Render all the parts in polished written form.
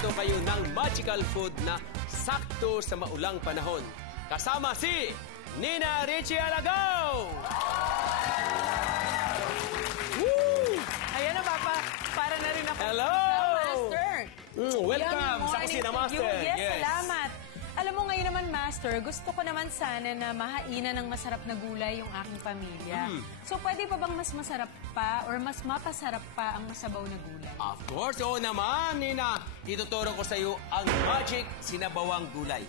magluto kayo ng magical food na sakto sa maulang panahon. Kasama si Nina Richie Alagaw! Woo! Ayan na, Papa. Para na rin ako. Hello! Master. Welcome sa Kusina Master. Yes, salamat. Alam mo ngayon naman, Master, gusto ko naman sana na mahainan ng masarap na gulay yung aking pamilya. So, pwede pa bang mas masarap pa or mas mapasarap pa ang masabaw na gulay? Of course, oo naman, Nina. Ituturo ko sa iyo ang magic sinabawang gulay.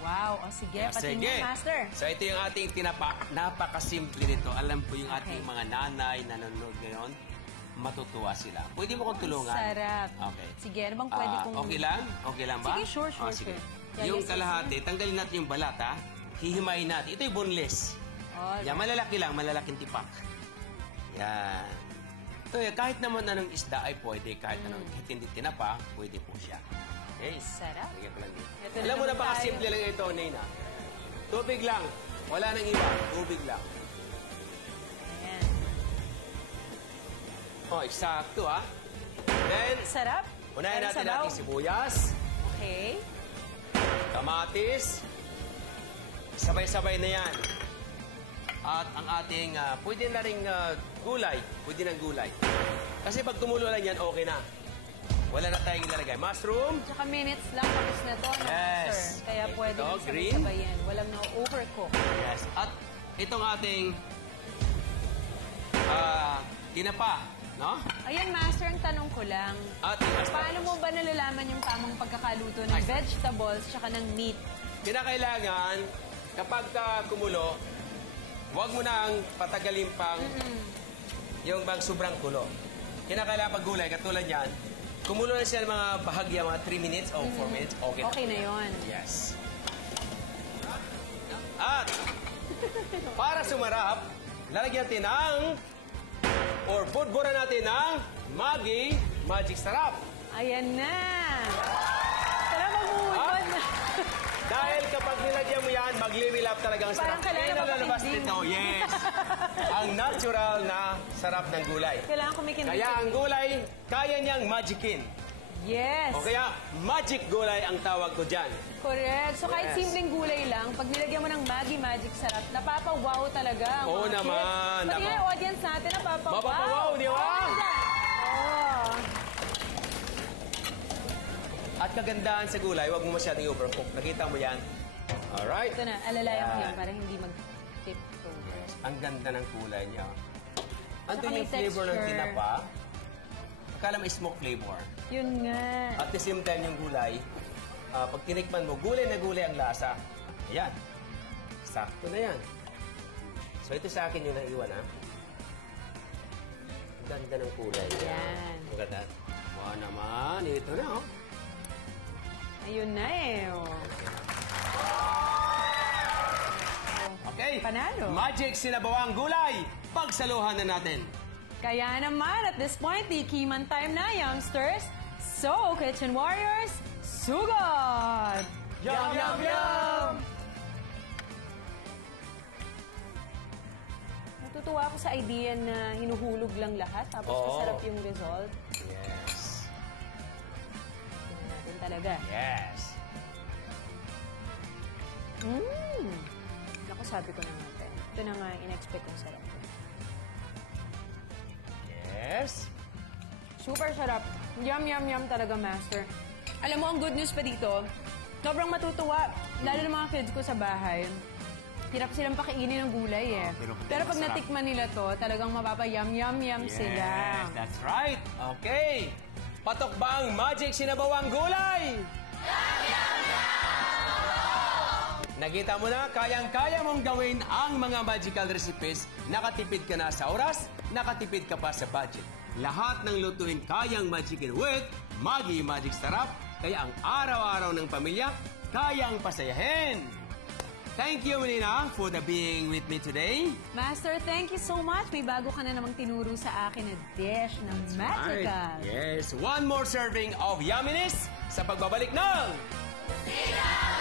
Wow, o sige, patingin, Master. So, ito yung ating tinapa. Napakasimple nito. Alam ko yung ating mga nanay na nanonood ngayon. Matutuwa sila. Pwede mo kong tulungan? Sarap. Okay. Sige, ano bang pwede kong... Okay lang? Okay lang ba? Sige, sure. Sige. Yeah, Yung yes, kalahati, tanggalin natin yung balat, ha? Hihimayin natin. Ito yung boneless. Alright. Yan, malalaki lang, malalaking tipak. Yan. Ito, kahit naman anong isda ay pwede. Kahit anong hindi tinapa, pwede po siya. Okay? Sarap. Lagyan ko lang dito. Ito Alam mo na naman baka tayo. simple lang ito, Nina. Tubig lang. Wala nang iba. Tubig lang. Ayan. Oh, eksakto, ha? Then, Sarap. unahin Pero natin sabaw. natin sibuyas, Okay. kamatis, sabay-sabay na yan. At ang ating, pwede na rin gulay. Pwede ng gulay. Kasi pag tumulo lang yan, okay na. Wala na tayong ilalagay. Mushroom. Tsaka minutes lang tapos na to, no, Yes. sir? Kaya Okay, pwede ito, yung green. sabay-sabayan. Walang na-overcook. Yes. At itong ating tinapa. No? Ayan, Master, ang tanong ko lang. At yung asparagus. Paano mo ba nalalaman yung tamang pagkakaluto ng vegetables tsaka ng meat? Kinakailangan, kapag kumulo, huwag mo nang patagalin pang yung bang sobrang kulo. Kinakailangan pag gulay, katulad yan, kumulo na siya ng mga bahagya, mga 3 minutes o 4 minutes, okay na. Okay na yun. Yes. At, para sumarap, lalagyan natin ng or budburan natin ng Maggi Magic Sarap. Ayan na! Tara, mag-uudod na. Dahil kapag nilagyan mo yan, mag-level up talaga ang sarap. Parang kailangan Kaya nalalabas mapatinding. nito, yes. Ang natural na sarap ng gulay. Kailangan kumikindig. Kaya ang gulay, kaya niyang magicin. Yes. O kaya, magic gulay ang tawag ko dyan. Correct. So kahit Yes. simpleng gulay lang, pag nilagyan mo ng Maggi Magic Sarap, napapawaw talaga ang Oo mga naman, kids. Pati naman. yung audience natin, napapawaw. Mapapawaw, di ba? Oh. At kagandahan sa gulay, huwag mo masyadong overcook. Nakita mo yan? Alright. Ito na, alalayan ko Yan. yan para hindi mag-tip over. Ang ganda ng kulay niya. Saka Andun may yung flavor ng texture. tinapa. Akala may smoke flavor. Yun nga. At the same time yung gulay, pag tinikman mo, gulay na gulay ang lasa. Ayan. Sakto na yan. So ito sa akin yung naiwan, ha? Ang ganda ng kulay. Yan. Ang ganda. Wow naman. Ito na, oh. Ayun na eh. Oh. Okay. Panalo. Magic sinabawang gulay. Pagsaluhan na natin. Kaya naman, at this point, ikiman time na, youngsters. So, Kitchen Warriors, sugod! Yum, yum, yum! Natutuwa ako sa idea na hinuhulog lang lahat, tapos Oo. masarap yung result. Yes. Tingnan natin talaga. Yes. Naku, sabi ko na natin. Ito na nga, in-expect kong sarap. Yes. Super sarap. Yum, yum, yum talaga, Master. Alam mo, ang good news pa dito, sobrang matutuwa. Lalo ng mga kids ko sa bahay. Hirap silang pakainin ng gulay eh. Pero Pero pag masarap. natikman nila to, talagang mapapa-yum, yum, yum sila. Yes, that's right. Okay. Patok ba ang magic sinabawang gulay? Nakita mo na, kayang-kaya mong gawin ang mga magical recipes. Nakatipid ka na sa oras, nakatipid ka pa sa budget. Lahat ng lutuin kayang magicin with Maggi Magic Sarap. Kaya ang araw-araw ng pamilya, kayang pasayahin. Thank you, Nina, for being with me today. Master, thank you so much. May bago ka na namang tinuro sa akin na dish na magical. Yes, one more serving of yumminess sa pagbabalik ng... Sina!